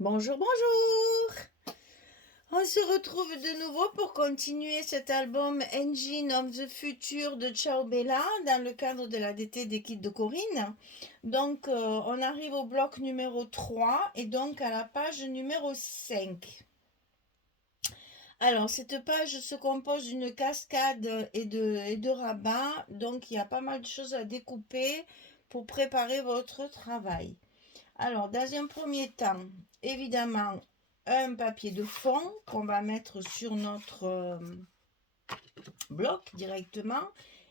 Bonjour, bonjour! On se retrouve de nouveau pour continuer cet album Engine of the Future de Ciao Bella dans le cadre de la DT des kits de Corinne. Donc, on arrive au bloc numéro 3 et donc à la page numéro 5. Alors, cette page se compose d'une cascade et de rabats, donc il y a pas mal de choses à découper pour préparer votre travail. Alors, dans un premier temps, évidemment, un papier de fond qu'on va mettre sur notre bloc directement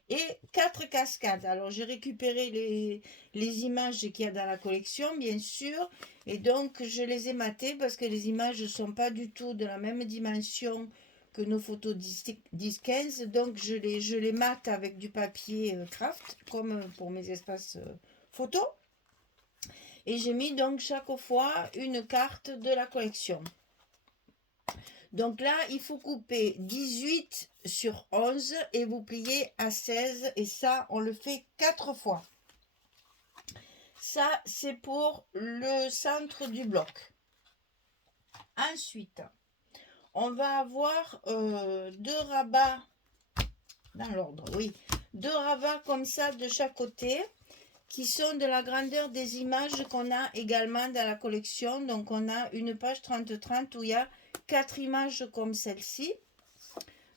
et 4 cascades. Alors, j'ai récupéré les images qu'il y a dans la collection, bien sûr, et donc je les ai matées parce que les images ne sont pas du tout de la même dimension que nos photos 10-15, donc je les mate avec du papier craft, comme pour mes espaces photos. Et j'ai mis donc chaque fois une carte de la collection. Donc là, il faut couper 18 sur 11 et vous pliez à 16. Et ça, on le fait 4 fois. Ça, c'est pour le centre du bloc. Ensuite, on va avoir deux rabats, dans l'ordre, oui. Deux rabats comme ça de chaque côté, qui sont de la grandeur des images qu'on a également dans la collection. Donc on a une page 30-30 où il y a 4 images comme celle-ci.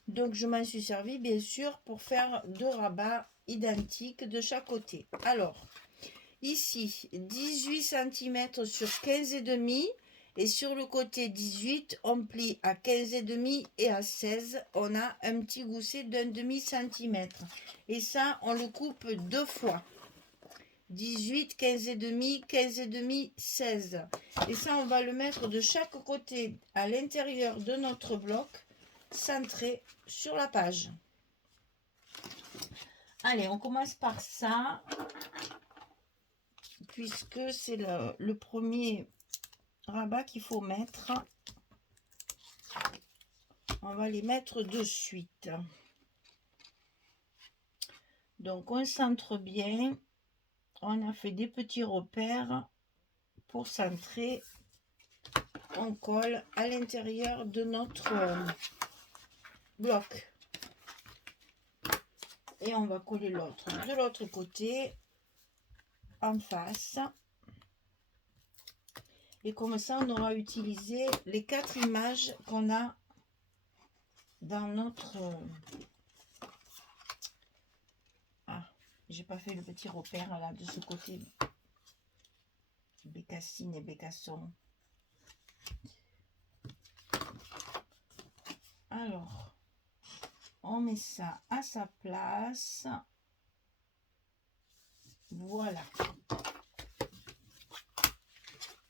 Donc je m'en suis servi bien sûr pour faire deux rabats identiques de chaque côté. Alors ici 18 cm sur 15,5 et sur le côté 18 on plie à 15,5 et à 16 on a un petit gousset d'un demi centimètre et ça on le coupe deux fois. 18, 15,5, 15,5, 16. Et ça, on va le mettre de chaque côté à l'intérieur de notre bloc, centré sur la page. Allez, on commence par ça, puisque c'est le premier rabat qu'il faut mettre. On va les mettre de suite. Donc, on centre bien. On a fait des petits repères pour centrer. On colle à l'intérieur de notre bloc. Et on va coller l'autre de l'autre côté, en face. Et comme ça, on aura utilisé les 4 images qu'on a dans notre... Ah, j'ai pas fait le petit repère là de ce côté. Bécassine et Bécasson. Alors, on met ça à sa place. Voilà.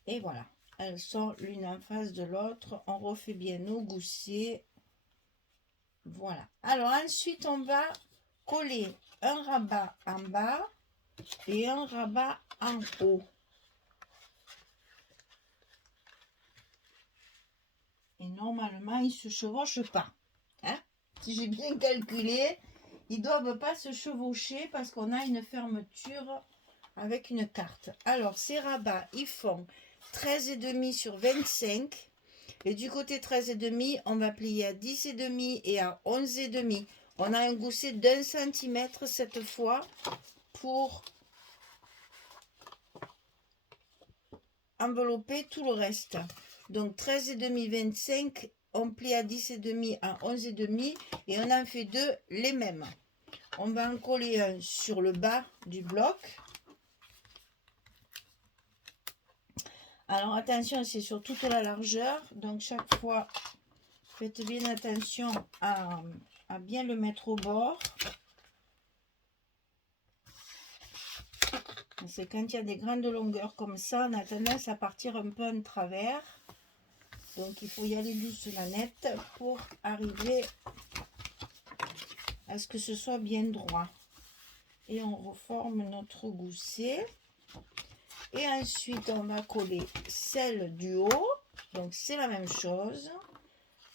Et voilà. Elles sont l'une en face de l'autre. On refait bien nos goussets. Voilà. Alors ensuite, on va coller un rabat en bas et un rabat en haut. Et normalement, ils ne se chevauchent pas. Hein? Si j'ai bien calculé, ils ne doivent pas se chevaucher parce qu'on a une fermeture avec une carte. Alors, ces rabats, ils font 13,5 sur 25. Et du côté 13,5, on va plier à 10,5 et à 11,5. On a un gousset d'1 centimètre cette fois pour envelopper tout le reste. Donc 13,5, 25, on plie à 10,5, à 11,5 et on en fait deux les mêmes. On va en coller un sur le bas du bloc. Alors attention, c'est sur toute la largeur, donc chaque fois faites bien attention à bien le mettre au bord. C'est quand il y a des grandes longueurs comme ça, on a tendance à partir un peu en travers. Donc il faut y aller doucement net pour arriver à ce que ce soit bien droit. Et on reforme notre gousset. Et ensuite on va coller celle du haut. Donc c'est la même chose.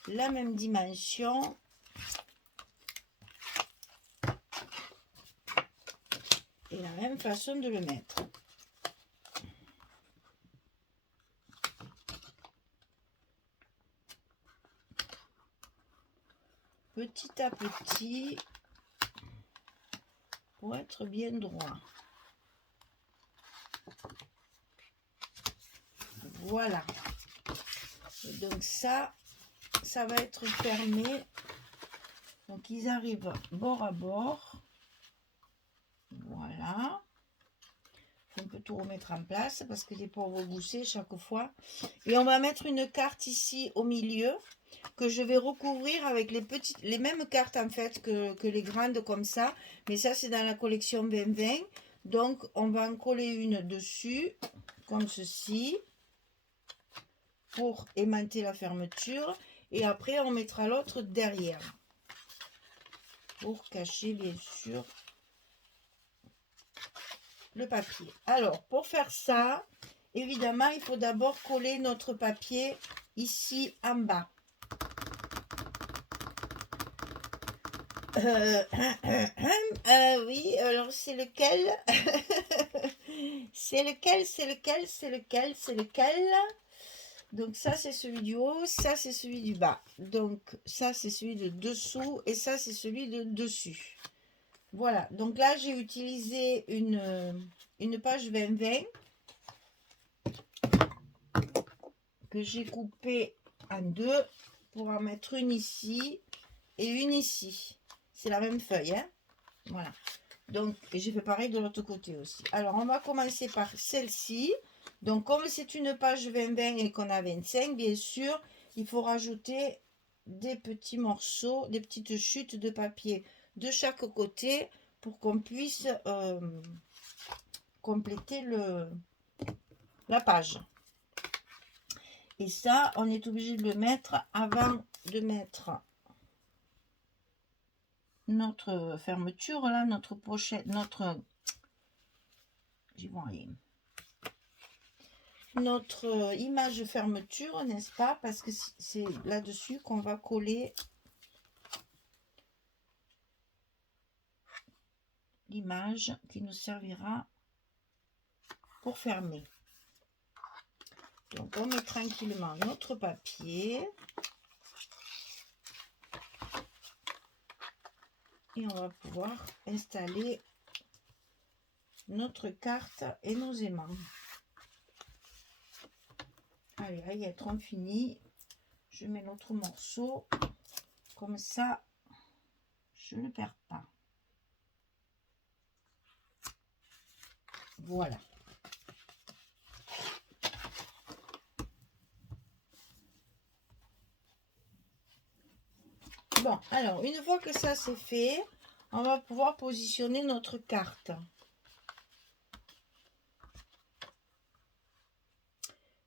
La même dimension. Et la même façon de le mettre. petit à petit pour être bien droit. Voilà. Et donc ça va être fermé. Donc ils arrivent bord à bord. Voilà. On peut tout remettre en place parce que des pauvres goussets chaque fois. Et on va mettre une carte ici au milieu que je vais recouvrir avec les mêmes cartes en fait que les grandes comme ça. Mais ça c'est dans la collection 2020. Donc on va en coller une dessus comme ceci pour aimanter la fermeture. Et après on mettra l'autre derrière pour cacher bien sûr le papier. Alors pour faire ça, évidemment il faut d'abord coller notre papier ici en bas. Oui, alors c'est lequel? C'est lequel? Donc ça c'est celui du haut, ça c'est celui du bas. Donc ça c'est celui de dessous et ça c'est celui de dessus. Voilà, donc là j'ai utilisé une page 20-20 que j'ai coupée en deux pour en mettre une ici et une ici. C'est la même feuille, hein? Voilà. Donc, j'ai fait pareil de l'autre côté aussi. Alors, on va commencer par celle-ci. Donc, comme c'est une page 20-20 et qu'on a 25, bien sûr, il faut rajouter des petits morceaux, des petites chutes de papier de chaque côté pour qu'on puisse compléter la page. Et ça, on est obligé de le mettre avant de mettre notre fermeture, là, notre pochette, j'y vois rien. Notre image fermeture, n'est-ce pas? Parce que c'est là-dessus qu'on va coller l'image qui nous servira pour fermer. Donc on met tranquillement notre papier et on va pouvoir installer notre carte et nos aimants. Allez, là, il y a trop fini. Je mets l'autre morceau comme ça, je ne perds pas. Voilà. Bon, alors, une fois que ça c'est fait, on va pouvoir positionner notre carte.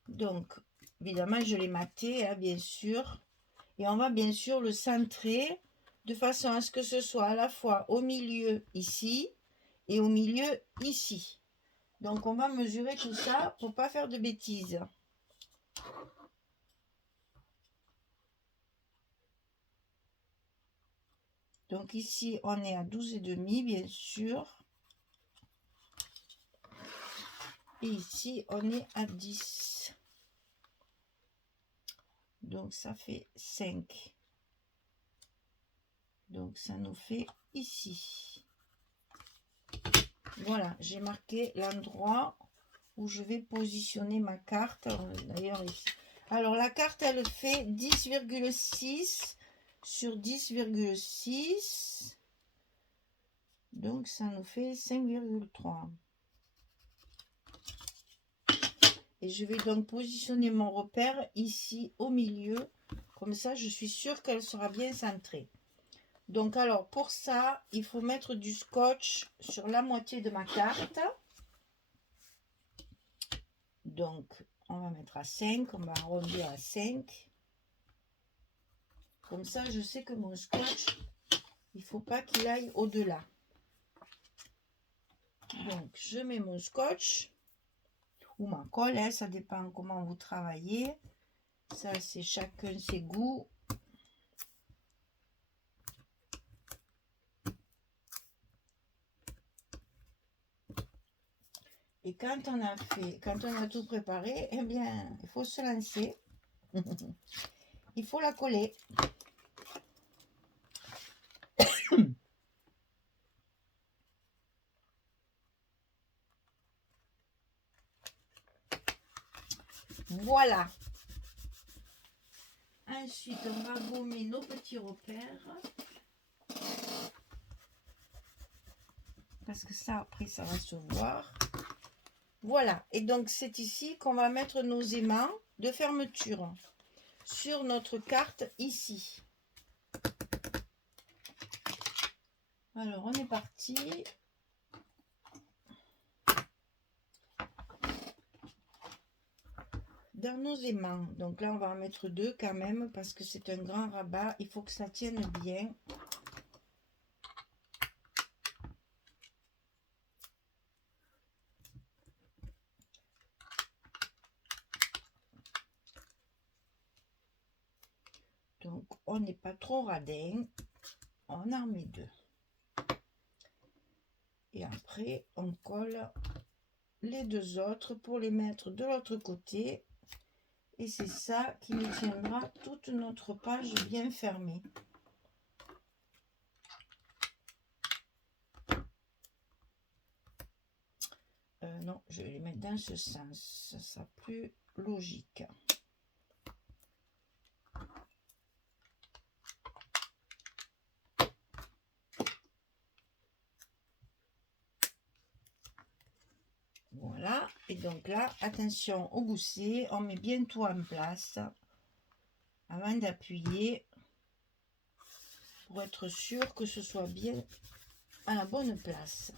Donc, évidemment, je l'ai maté, hein, bien sûr. Et on va bien sûr le centrer de façon à ce que ce soit à la fois au milieu ici et au milieu ici. Donc, on va mesurer tout ça pour pas faire de bêtises. Donc ici, on est à 12,5 bien sûr. Et ici, on est à 10. Donc ça fait 5. Donc ça nous fait ici. Voilà, j'ai marqué l'endroit où je vais positionner ma carte. D'ailleurs ici. Alors la carte, elle fait 10,6 sur 10,6. Donc ça nous fait 5,3. Et je vais donc positionner mon repère ici au milieu. Comme ça, je suis sûre qu'elle sera bien centrée. Donc alors, pour ça, il faut mettre du scotch sur la moitié de ma carte. Donc, on va mettre à 5. On va arrondir à 5. Comme ça, je sais que mon scotch, il ne faut pas qu'il aille au-delà. Donc, je mets mon scotch. Ou ma colle, hein, ça dépend comment vous travaillez. Ça, c'est chacun ses goûts. Et quand on a tout préparé, eh bien, il faut se lancer. Il faut la coller. Voilà. Ensuite, on va gommer nos petits repères. Parce que ça, après, ça va se voir. Voilà. Et donc, c'est ici qu'on va mettre nos aimants de fermeture. Sur notre carte, ici. Alors, on est parti. Dans nos aimants, donc là on va en mettre 2 quand même parce que c'est un grand rabat, il faut que ça tienne bien. Donc on n'est pas trop radin, on en met 2. Et après on colle les 2 autres pour les mettre de l'autre côté. Et c'est ça qui nous tiendra toute notre page bien fermée. Non, je vais les mettre dans ce sens, ça sera plus logique. Voilà, et donc là, attention au gousset, on met bien tout en place avant d'appuyer pour être sûr que ce soit bien à la bonne place.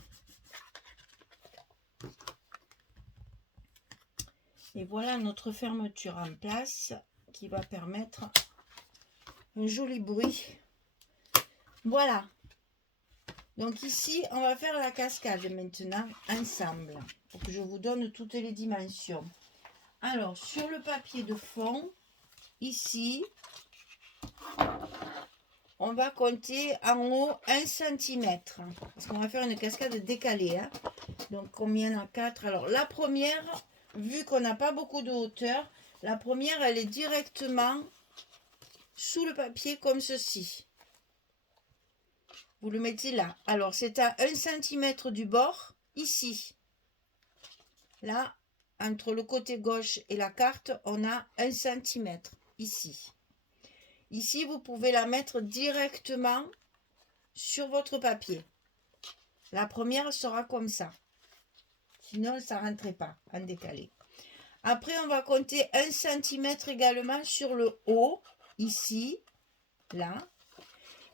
Et voilà notre fermeture en place qui va permettre un joli bruit. Voilà. Donc ici, on va faire la cascade maintenant ensemble pour que je vous donne toutes les dimensions. Alors, sur le papier de fond, ici, on va compter en haut 1 cm. Parce qu'on va faire une cascade décalée. Hein. Donc, combien en a 4? Alors, la première, vu qu'on n'a pas beaucoup de hauteur, la première, elle est directement sous le papier comme ceci. Vous le mettez là. Alors, c'est à 1 cm du bord, ici. Là, entre le côté gauche et la carte, on a 1 cm, ici. Ici, vous pouvez la mettre directement sur votre papier. La première sera comme ça. Sinon, ça ne rentrait pas en décalé. Après, on va compter 1 cm également sur le haut, ici, là.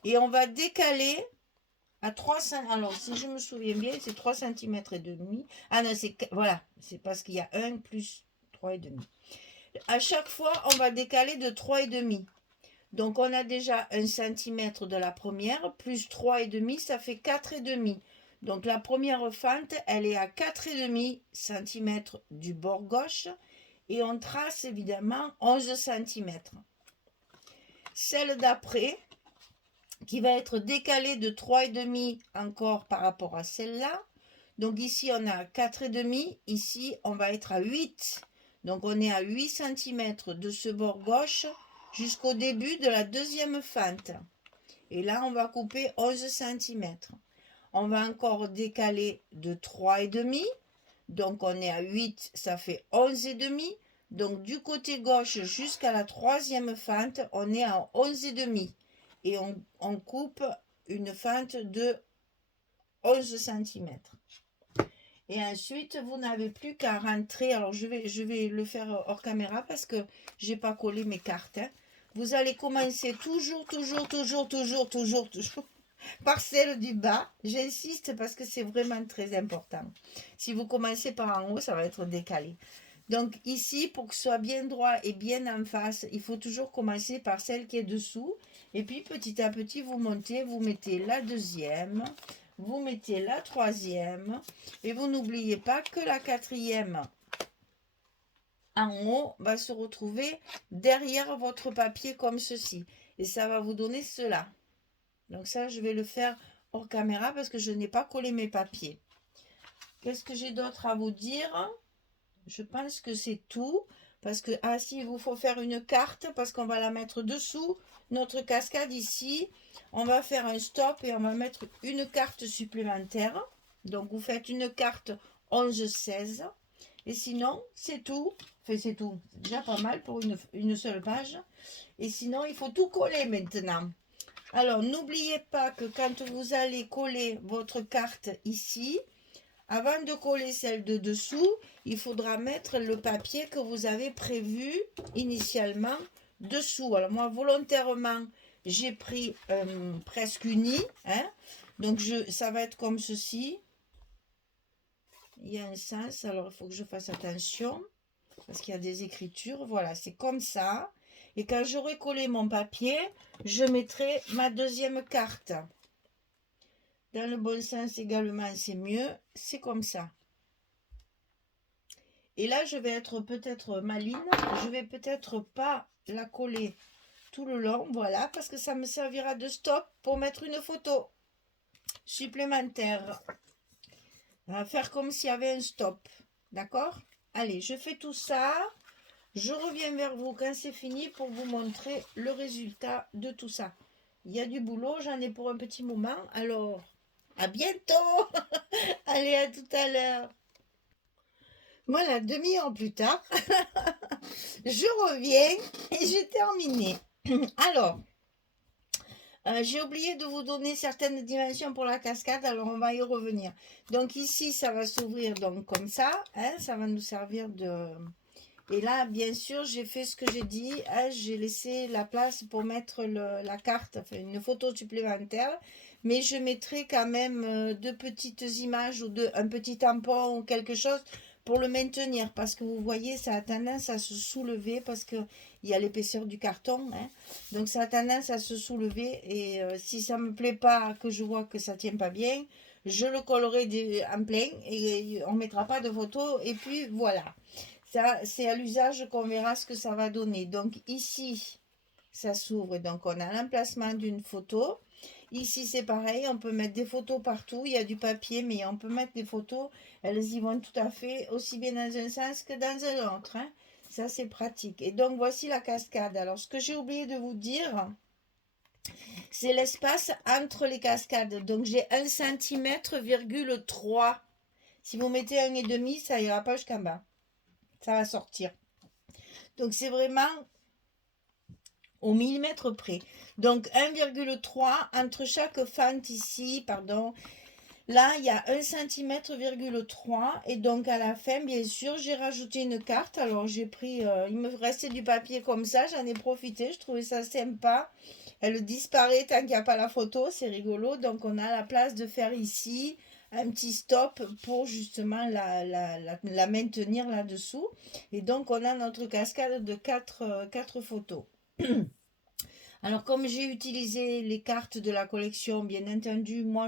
Et on va décaler à 3 cm. Alors, si je me souviens bien, c'est 3 cm et demi. Ah non, c'est voilà, c'est parce qu'il y a 1 plus 3 et demi. À chaque fois, on va décaler de 3 et demi. Donc, on a déjà 1 cm de la première, plus 3 et demi, ça fait 4 et demi. Donc, la première fente, elle est à 4 et demi cm du bord gauche. Et on trace évidemment 11 cm. Celle d'après, qui va être décalée de 3 et demi encore par rapport à celle-là. Donc, ici, on a 4 et demi. Ici, on va être à 8. Donc, on est à 8 cm de ce bord gauche jusqu'au début de la deuxième fente. Et là, on va couper 11 cm. On va encore décaler de 3 et demi. Donc, on est à 8, ça fait 11 et demi. Donc, du côté gauche jusqu'à la troisième fente, on est à 11 et demi. Et on coupe une fente de 11 cm. Et ensuite, vous n'avez plus qu'à rentrer. Alors, je vais le faire hors caméra parce que je n'ai pas collé mes cartes. Hein. Vous allez commencer toujours par celle du bas. J'insiste parce que c'est vraiment très important. Si vous commencez par en haut, ça va être décalé. Donc ici, pour que ce soit bien droit et bien en face, il faut toujours commencer par celle qui est dessous. Et puis petit à petit, vous montez, vous mettez la deuxième, vous mettez la troisième. Et vous n'oubliez pas que la quatrième en haut va se retrouver derrière votre papier comme ceci. Et ça va vous donner cela. Donc ça, je vais le faire hors caméra parce que je n'ai pas collé mes papiers. Qu'est-ce que j'ai d'autre à vous dire ? Je pense que c'est tout. parce que, ah si, il vous faut faire une carte, parce qu'on va la mettre dessous, notre cascade ici. On va faire un stop et on va mettre une carte supplémentaire. Donc, vous faites une carte 11-16. Et sinon, c'est tout. Enfin, c'est tout. C'est déjà pas mal pour une seule page. Et sinon, il faut tout coller maintenant. Alors, n'oubliez pas que quand vous allez coller votre carte ici, avant de coller celle de dessous, il faudra mettre le papier que vous avez prévu initialement dessous. Alors moi, volontairement, j'ai pris presque uni. Hein. Donc, ça va être comme ceci. Il y a un sens, alors il faut que je fasse attention, parce qu'il y a des écritures. Voilà, c'est comme ça. Et quand j'aurai collé mon papier, je mettrai ma deuxième carte. Dans le bon sens également, c'est mieux. C'est comme ça. Et là, je vais être peut-être maline. Je vais peut-être pas la coller tout le long. Voilà, parce que ça me servira de stop pour mettre une photo supplémentaire. On va faire comme s'il y avait un stop. D'accord? Allez, je fais tout ça. Je reviens vers vous quand c'est fini pour vous montrer le résultat de tout ça. Il y a du boulot, j'en ai pour un petit moment. Alors, à bientôt. Allez, à tout à l'heure. Voilà, demi-heure plus tard, je reviens et j'ai terminé. Alors, j'ai oublié de vous donner certaines dimensions pour la cascade, alors on va y revenir. Donc ici, ça va s'ouvrir donc comme ça, hein, ça va nous servir de... Et là, bien sûr, j'ai fait ce que j'ai dit, hein, j'ai laissé la place pour mettre la carte, enfin une photo supplémentaire, mais je mettrai quand même deux petites images ou un petit tampon ou quelque chose pour le maintenir, parce que vous voyez, ça a tendance à se soulever, parce qu'il y a l'épaisseur du carton, hein, donc ça a tendance à se soulever, et si ça me plaît pas, que je vois que ça tient pas bien, je le collerai en plein, et on mettra pas de photo, et puis voilà. Ça, c'est à l'usage qu'on verra ce que ça va donner. Donc ici, ça s'ouvre. Donc on a l'emplacement d'une photo. Ici, c'est pareil. On peut mettre des photos partout. Il y a du papier, mais on peut mettre des photos. Elles y vont tout à fait, aussi bien dans un sens que dans un autre. Hein. Ça, c'est pratique. Et donc, voici la cascade. Alors, ce que j'ai oublié de vous dire, c'est l'espace entre les cascades. Donc, j'ai 1,3 cm. Si vous mettez 1,5, ça ira pas jusqu'en bas. Ça va sortir. Donc, c'est vraiment au millimètre près. Donc, 1,3 entre chaque fente ici, pardon. Là, il y a 1,3 cm. Et donc, à la fin, bien sûr, j'ai rajouté une carte. Alors, j'ai pris, il me restait du papier comme ça. J'en ai profité. Je trouvais ça sympa. Elle disparaît tant qu'il n'y a pas la photo. C'est rigolo. Donc, on a la place de faire ici un petit stop pour justement la maintenir là-dessous. Et donc, on a notre cascade de 4 photos. Alors, comme j'ai utilisé les cartes de la collection, bien entendu, moi,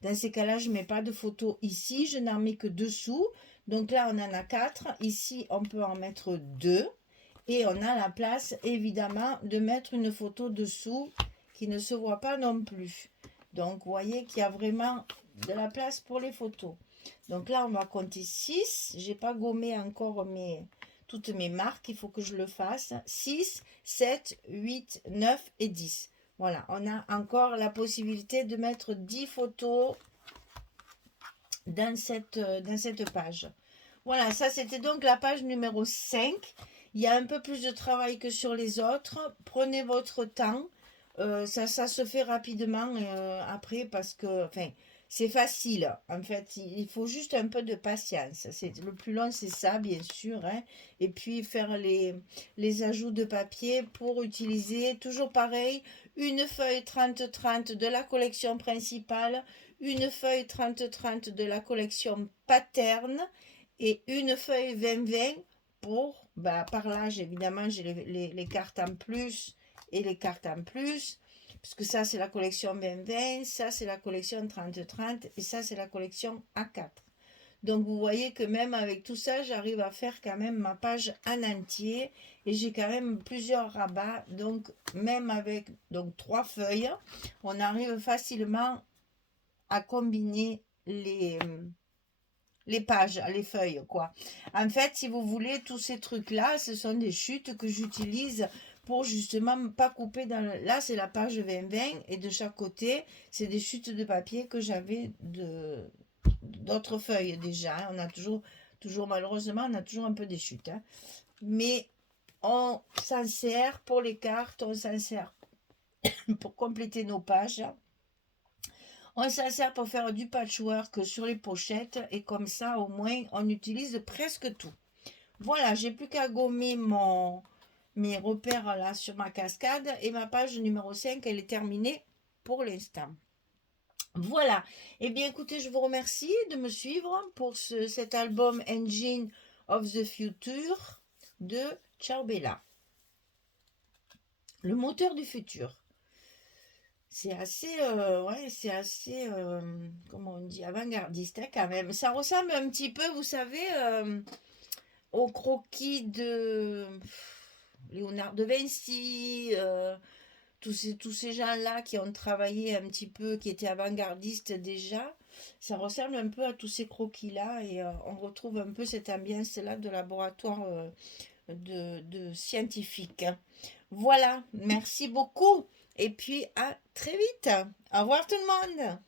dans ces cas-là, je ne mets pas de photos ici. Je n'en mets que dessous. Donc là, on en a 4. Ici, on peut en mettre 2. Et on a la place, évidemment, de mettre une photo dessous qui ne se voit pas non plus. Donc, vous voyez qu'il y a vraiment de la place pour les photos. Donc là, on va compter 6. Je n'ai pas gommé encore toutes mes marques. Il faut que je le fasse. 6, 7, 8, 9 et 10. Voilà, on a encore la possibilité de mettre 10 photos dans cette page. Voilà, ça c'était donc la page numéro 5. Il y a un peu plus de travail que sur les autres. Prenez votre temps. Ça se fait rapidement après parce que c'est facile. En fait, il faut juste un peu de patience. Le plus long, c'est ça, bien sûr. Hein. Et puis faire les ajouts de papier pour utiliser, toujours pareil, une feuille 30-30 de la collection principale, une feuille 30-30 de la collection pattern et une feuille 20-20 pour, par l'âge, évidemment, j'ai les cartes en plus et les cartes en plus, parce que ça, c'est la collection 20-20, ça, c'est la collection 30-30, et ça, c'est la collection A4. Donc, vous voyez que même avec tout ça, j'arrive à faire quand même ma page en entier, et j'ai quand même plusieurs rabats, donc même avec 3 feuilles, on arrive facilement à combiner les pages, les feuilles, quoi. En fait, si vous voulez, tous ces trucs-là, ce sont des chutes que j'utilise pour justement pas couper dans là, c'est la page 20-20 et de chaque côté, c'est des chutes de papier que j'avais d'autres feuilles déjà, hein. On a toujours malheureusement, on a toujours un peu des chutes, hein. Mais on s'en sert pour les cartes, on s'en sert pour compléter nos pages. On s'en sert pour faire du patchwork sur les pochettes et comme ça au moins on utilise presque tout. Voilà, j'ai plus qu'à gommer mes repères là sur ma cascade et ma page numéro 5 elle est terminée pour l'instant. Voilà, et bien écoutez, je vous remercie de me suivre pour cet album Engine of the Future de Ciao Bella, le moteur du futur. C'est assez, ouais, c'est assez, comment on dit, avant-gardiste hein, quand même. Ça ressemble un petit peu, vous savez, au croquis de Léonard de Vinci, tous ces gens-là qui ont travaillé un petit peu, qui étaient avant-gardistes déjà. Ça ressemble un peu à tous ces croquis-là et on retrouve un peu cette ambiance-là de laboratoire de scientifique. Voilà, merci beaucoup et puis à très vite. Au revoir tout le monde.